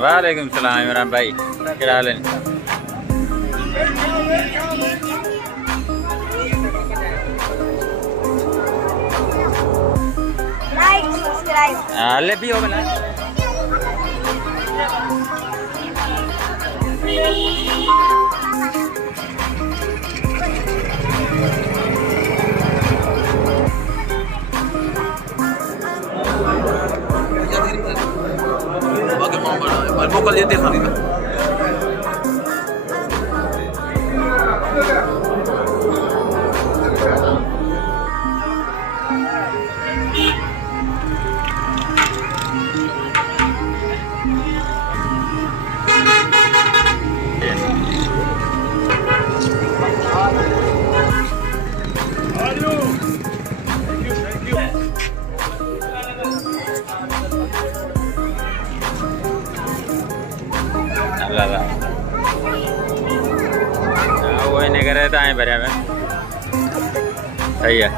वालेकुम सलाम इमरान भाई, क्या हाल है? लाइक सब्सक्राइब ले भी हो गया Bakal dia teh kali. वो इन्हें करे तो आए भरे में सही है।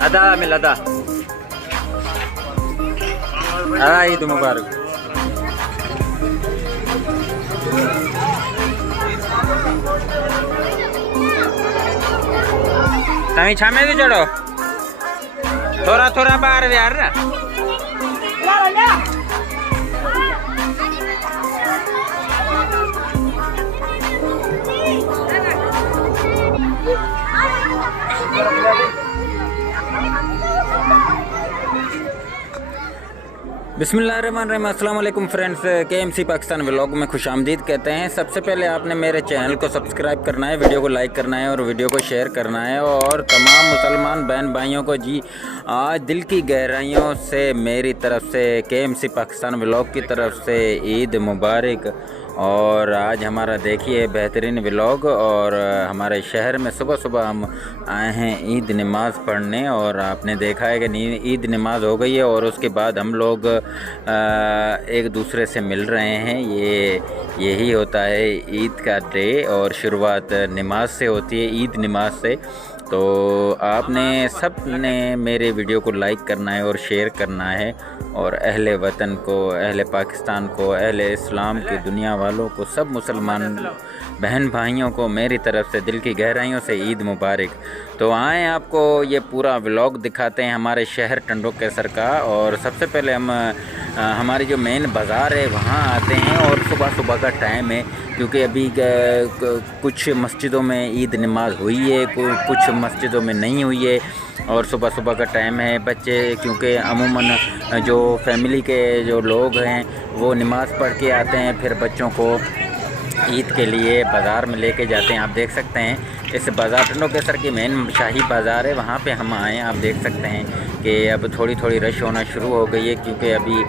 अदा मिल अदा ईद मुबारक। तभी छामे भी चढ़ो थोड़ा थोड़ा बाहर यार ना बिस्मिल्लाहिर्रहमानिर्रहीम। अस्सलाम वालेकुम फ्रेंड्स, KMC पाकिस्तान व्लॉग में खुशामदीद कहते हैं। सबसे पहले आपने मेरे चैनल को सब्सक्राइब करना है, वीडियो को लाइक करना है और वीडियो को शेयर करना है। और तमाम मुसलमान बहन भाइयों को जी आज दिल की गहराइयों से मेरी तरफ से KMC पाकिस्तान व्लॉग की तरफ से ईद मुबारक। और आज हमारा देखिए बेहतरीन व्लॉग। और हमारे शहर में सुबह सुबह हम आए हैं ईद नमाज़ पढ़ने। और आपने देखा है कि ईद नमाज़ हो गई है और उसके बाद हम लोग एक दूसरे से मिल रहे हैं। यही होता है ईद का डे और शुरुआत नमाज से होती है, ईद नमाज से। तो आपने सब ने मेरे वीडियो को लाइक करना है और शेयर करना है। और अहले वतन को, अहले पाकिस्तान को, अहले इस्लाम की दुनिया वालों को, सब मुसलमान बहन भाइयों को मेरी तरफ से दिल की गहराइयों से ईद मुबारक। तो आए आपको ये पूरा व्लॉग दिखाते हैं हमारे शहर टंडो केसर का। और सबसे पहले हम हमारी जो मेन बाज़ार है वहाँ आते हैं। और सुबह सुबह का टाइम है क्योंकि अभी कुछ मस्जिदों में ईद नमाज हुई है, कुछ मस्जिदों में नहीं हुई है। और सुबह सुबह का टाइम है, बच्चे क्योंकि अमूमन जो फैमिली के जो लोग हैं वो नमाज़ पढ़ के आते हैं, फिर बच्चों को ईद के लिए बाज़ार में लेके जाते हैं। आप देख सकते हैं इस बाज़ार टंडो केसर की मेन शाही बाज़ार है, वहाँ पे हम आए हैं। आप देख सकते हैं कि अब थोड़ी थोड़ी रश होना शुरू हो गई है क्योंकि अभी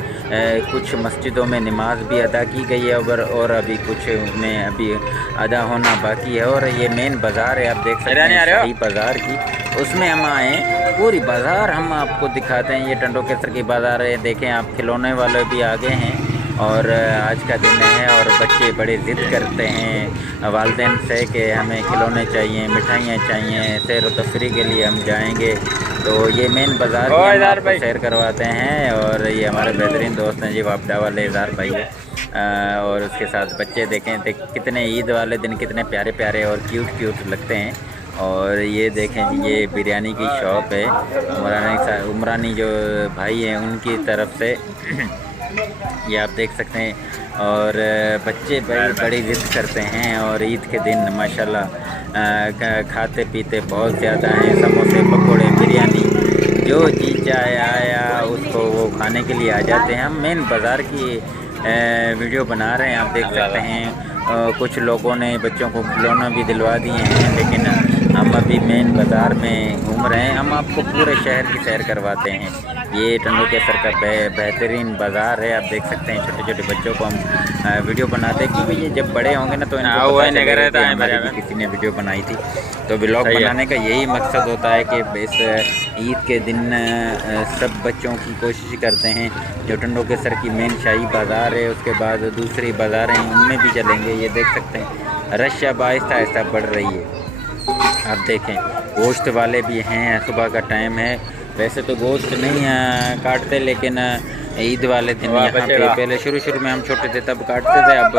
कुछ मस्जिदों में नमाज भी अदा की गई है और अभी कुछ में अभी अदा होना बाकी है। और ये मेन बाज़ार है, आप देख सकते हैं शाही बाज़ार की, उसमें हम आए। पूरी बाज़ार हम आपको दिखाते हैं। ये टंडो केसर की बाज़ार है, देखें आप। खिलौने वाले भी आ गए हैं और आज का दिन है और बच्चे बड़े ज़िद करते हैं वालिदैन से कि हमें खिलौने चाहिए, मिठाइयाँ चाहिए, सैर व तफरी के लिए हम जाएंगे। तो ये मेन बाज़ार को सैर करवाते हैं। और ये हमारे बेहतरीन दोस्त हैं जी वापडा वाले इज़हार भाई है। और उसके साथ बच्चे देखें कितने ईद वाले दिन कितने प्यारे प्यारे और क्यूट क्यूट लगते हैं। और ये देखें जी ये बिरयानी की शॉप है, उमरानी जो भाई हैं उनकी तरफ से ये आप देख सकते हैं। और बच्चे बड़ी ज़िद करते हैं और ईद के दिन माशाल्लाह खाते पीते बहुत ज़्यादा हैं। समोसे, पकोड़े, बिरयानी, जो जी चाहे आया उसको वो खाने के लिए आ जाते हैं। हम मेन बाज़ार की वीडियो बना रहे हैं, आप देख सकते हैं। कुछ लोगों ने बच्चों को खिलौना भी दिलवा दिए हैं, लेकिन हम अभी अभी मेन बाज़ार में घूम रहे हैं। हम आपको पूरे शहर की सैर करवाते हैं। ये टंडो केसर का बेहतरीन बाज़ार है। आप देख सकते हैं छोटे छोटे बच्चों को हम वीडियो बनाते हैं क्योंकि ये जब बड़े होंगे ना तो इनको पता चलेगा कि हमारी भी किसी ने वीडियो बनाई थी। तो व्लॉग बनाने का यही मकसद होता है कि इस ईद के दिन सब बच्चों की कोशिश करते हैं। जो टंडो केसर की मेन शाही बाज़ार है, उसके बाद दूसरी बाज़ार हैं, उनमें भी चलेंगे। ये देख सकते हैं रश अब आहिस्ता आहिस्ता बढ़ रही है। आप देखें गोश्त वाले भी हैं, सुबह का टाइम है। वैसे तो गोश्त नहीं काटते, लेकिन ईद वाले दिन यहाँ पे पहले शुरू में हम छोटे थे तब काटते थे, अब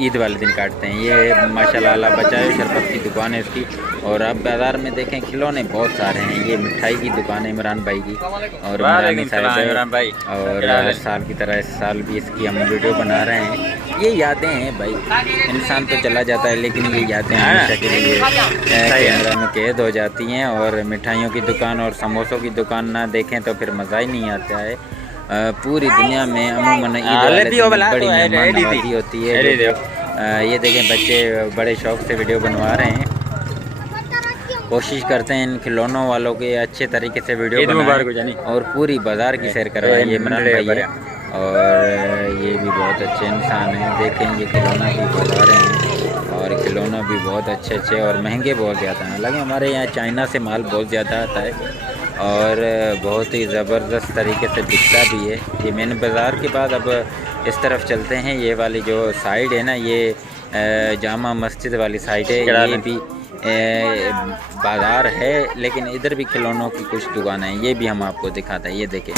ईद वाले दिन काटते हैं। ये माशाल्लाह बचाए शरबत की दुकान है इसकी। और अब बाज़ार में देखें खिलौने बहुत सारे हैं। ये मिठाई की दुकान है इमरान भाई की और इमरान भाई। और हर साल की तरह इस साल भी इसकी हम वीडियो बना रहे हैं। ये यादें हैं भाई, इंसान तो चला जाता है लेकिन ये यादें हमेशा के लिए कैमरा में कैद हो जाती हैं। और मिठाइयों की दुकान और समोसों की दुकान ना देखें तो फिर मज़ा ही नहीं आता है। पूरी दुनिया में अमूमन ईद वाले दिन बड़ी मेहमाननवाज़ी होती है। ये देखें बच्चे बड़े शौक़ से वीडियो बनवा रहे हैं, कोशिश करते हैं इन खिलौनों वालों के अच्छे तरीके से वीडियो बनाएं और पूरी बाज़ार की सैर करवाइए इमरान भाई। और ये भी बहुत अच्छे इंसान हैं। देखें ये खिलौना भी बता रहे हैं और खिलौना भी बहुत अच्छे और महंगे बहुत ज़्यादा हैं। हालांकि हमारे यहाँ चाइना से माल बहुत ज़्यादा आता है और बहुत ही ज़बरदस्त तरीके से बिकता भी है। ये मेन बाज़ार के बाद अब इस तरफ चलते हैं। ये वाली जो साइड है ना, ये जामा मस्जिद वाली साइड है। ये भी बाज़ार है लेकिन इधर भी खिलौनों की कुछ दुकानें हैं, ये भी हम आपको दिखाते हैं। ये देखें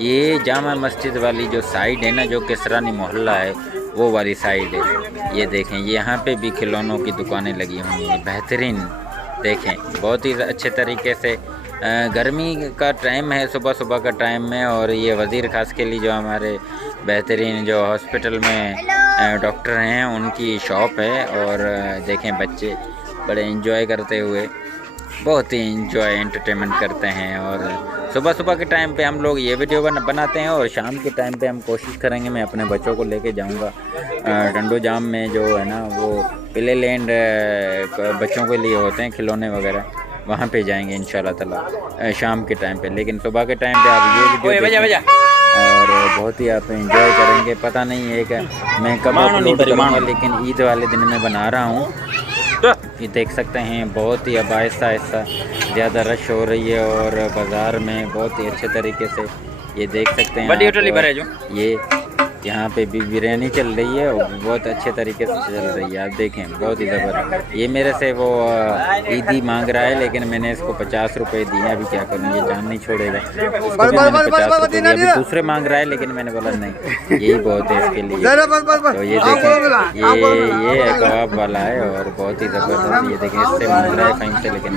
ये जामा मस्जिद वाली जो साइड है ना, जो किसरानी मोहल्ला है वो वाली साइड है। ये देखें यहाँ पे भी खिलौनों की दुकानें लगी हुई हैं बेहतरीन। देखें बहुत ही अच्छे तरीके से गर्मी का टाइम है, सुबह का टाइम में। और ये वज़ीर खास के लिए जो हमारे बेहतरीन जो हॉस्पिटल में डॉक्टर हैं उनकी शॉप है। और देखें बच्चे बड़े एंजॉय करते हुए बहुत ही एंटरटेनमेंट करते हैं। और सुबह के टाइम पे हम लोग ये वीडियो बनाते हैं और शाम के टाइम पे हम कोशिश करेंगे, मैं अपने बच्चों को लेके जाऊंगा टंडो जाम में जो है ना वो प्ले लैंड बच्चों के लिए होते हैं खिलौने वगैरह, वहाँ पे जाएंगे इंशाल्लाह ताला शाम के टाइम पे। लेकिन सुबह के टाइम पे आप ये वीडियो और बहुत ही आप एंजॉय करेंगे। पता नहीं है कि मैं कब अपलोड करूँगा, लेकिन ईद वाले दिन में बना रहा हूँ। ये देख सकते हैं बहुत ही अब आहिस्ता ज़्यादा रश हो रही है और बाज़ार में बहुत ही अच्छे तरीके से ये देख सकते हैं। ये यहाँ पे भी बिरयानी चल रही है और बहुत अच्छे तरीके से चल रही है। आप देखें बहुत ही ज़बरदस्त। ये मेरे से वो ईदी मांग रहा है लेकिन मैंने इसको 50 रुपये दिए। अभी क्या करूँ, ये जान नहीं छोड़ेगा। इसको भी मैंने 50 रुपये दिए। अभी दूसरे मांग रहा है लेकिन मैंने बोला नहीं, यही बहुत है इसके लिए। तो ये देखें ये कबाब वाला है और बहुत ही ज़बरदस्त। ये देखें इससे मांग रहा है फाइन से, लेकिन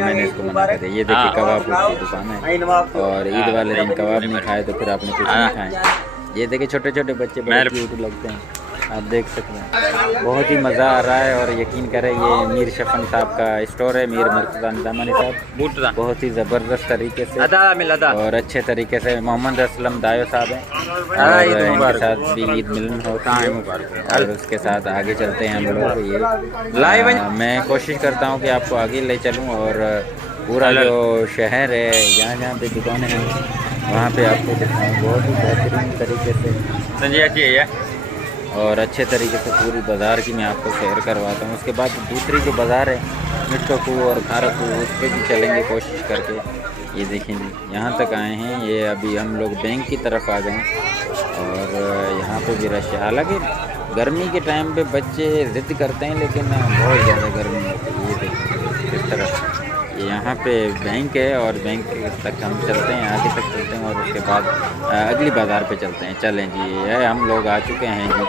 मैंने इसको मना कर दिया। ये देखिए कबाब की दुकान है और ईद वाले दिन कबाब नहीं खाए तो फिर आपने कुछ नहीं खाए। ये देखिए छोटे बच्चे बड़े क्यूट लगते हैं, आप देख सकते हैं। बहुत ही मज़ा आ रहा है और यकीन करें ये मीर शफन साहब का स्टोर है, मीर मुर्तज़ा निज़ामानी साहब, बहुत ही ज़बरदस्त तरीके से और अच्छे तरीके से। मोहम्मद असलम दायो साहब हैं और इनके साथ भी ईद मिलन होता है। और उसके साथ आगे चलते हैं हम लोग। ये लाइव मैं कोशिश करता हूँ कि आपको आगे ले चलूँ और पूरा जो शहर है जहाँ पे दुकानें हैं वहाँ पे आपको दिखाऊँ बहुत ही बेहतरीन तरीके से संजय और अच्छे तरीके से पूरी बाज़ार की मैं आपको शेयर करवाता हूँ। उसके बाद दूसरी जो बाज़ार है मिट्टोकू और खारकू, उस पर भी चलेंगे कोशिश करके। ये देखें जी यहाँ तक आए हैं। ये अभी हम लोग बैंक की तरफ आ गए और यहाँ पे भी रश है। हालाँकि गर्मी के टाइम पे बच्चे ज़िद करते हैं लेकिन बहुत ज़्यादा गर्मी होती है। ये देखें इस तरफ यहाँ पे बैंक है और बैंक तक हम चलते हैं, आगे तक चलते हैं और उसके बाद अगली बाज़ार पे चलते हैं। चलें जी, ये हम लोग आ चुके हैं जी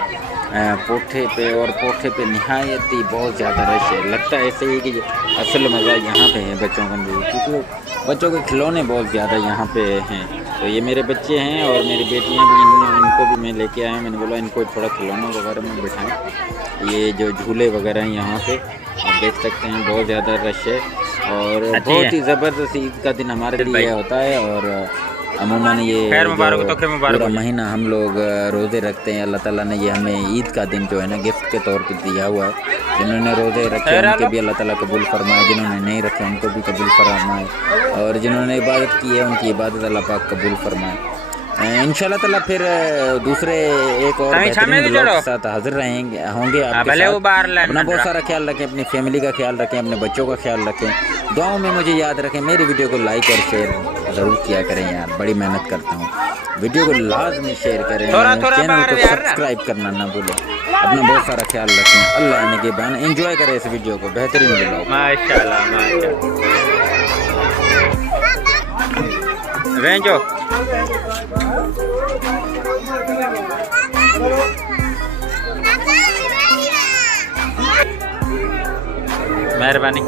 पोठे पे। और पोठे पे नहायत ही बहुत ज़्यादा रश है। लगता है ऐसे ही कि असल मज़ा यहाँ पे है बच्चों का, क्योंकि बच्चों के खिलौने बहुत ज़्यादा यहाँ पे हैं। तो ये मेरे बच्चे हैं और मेरी बेटियाँ भी, इनको भी मैं लेके आया। मैंने बोला इनको थोड़ा खिलौने वगैरह में बिठाएँ। ये जो झूले वगैरह हैं यहाँ पे आप देख सकते हैं, बहुत ज़्यादा रश है और बहुत ही ज़बरदस्त ईद का दिन हमारे लिए होता है। और अमूमन ये खैर मुबारक हो, जो तो मुबारक पूरा हो। महीना हम लोग रोज़े रखते हैं। अल्लाह ताला ने ये हमें ईद का दिन जो है ना गिफ्ट के तौर पे दिया हुआ है। जिन्होंने रोज़े रखे उनके भी अल्लाह ताला कबूल फरमाए, जिन्होंने नहीं रखे उनको भी कबूल फरमाए, और जिन्होंने इबादत की है उनकी इबादत अल्लाह पाक कबूल फरमाए। इंशाल्लाह ताला फिर दूसरे एक और बेहतरीन व्लॉग के साथ हाजिर होंगे आपके साथ। अपना बहुत सारा ख्याल रखें, अपनी फैमिली का ख्याल रखें, अपने बच्चों का ख्याल रखें, दुआओं में मुझे याद रखें। मेरी वीडियो को लाइक और शेयर ज़रूर किया करें यार, बड़ी मेहनत करता हूँ। वीडियो को लाजमी शेयर करें, चैनल को सब्सक्राइब करना ना भूलें। अपना बहुत सारा ख्याल रखें। अल्लाह ने के बान एंजॉय करें इस वीडियो को, बेहतरीन व्लॉग। माशाल्लाह रेंजो मेहरबानी।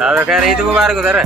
दादा कह रही थी मुबारक उधर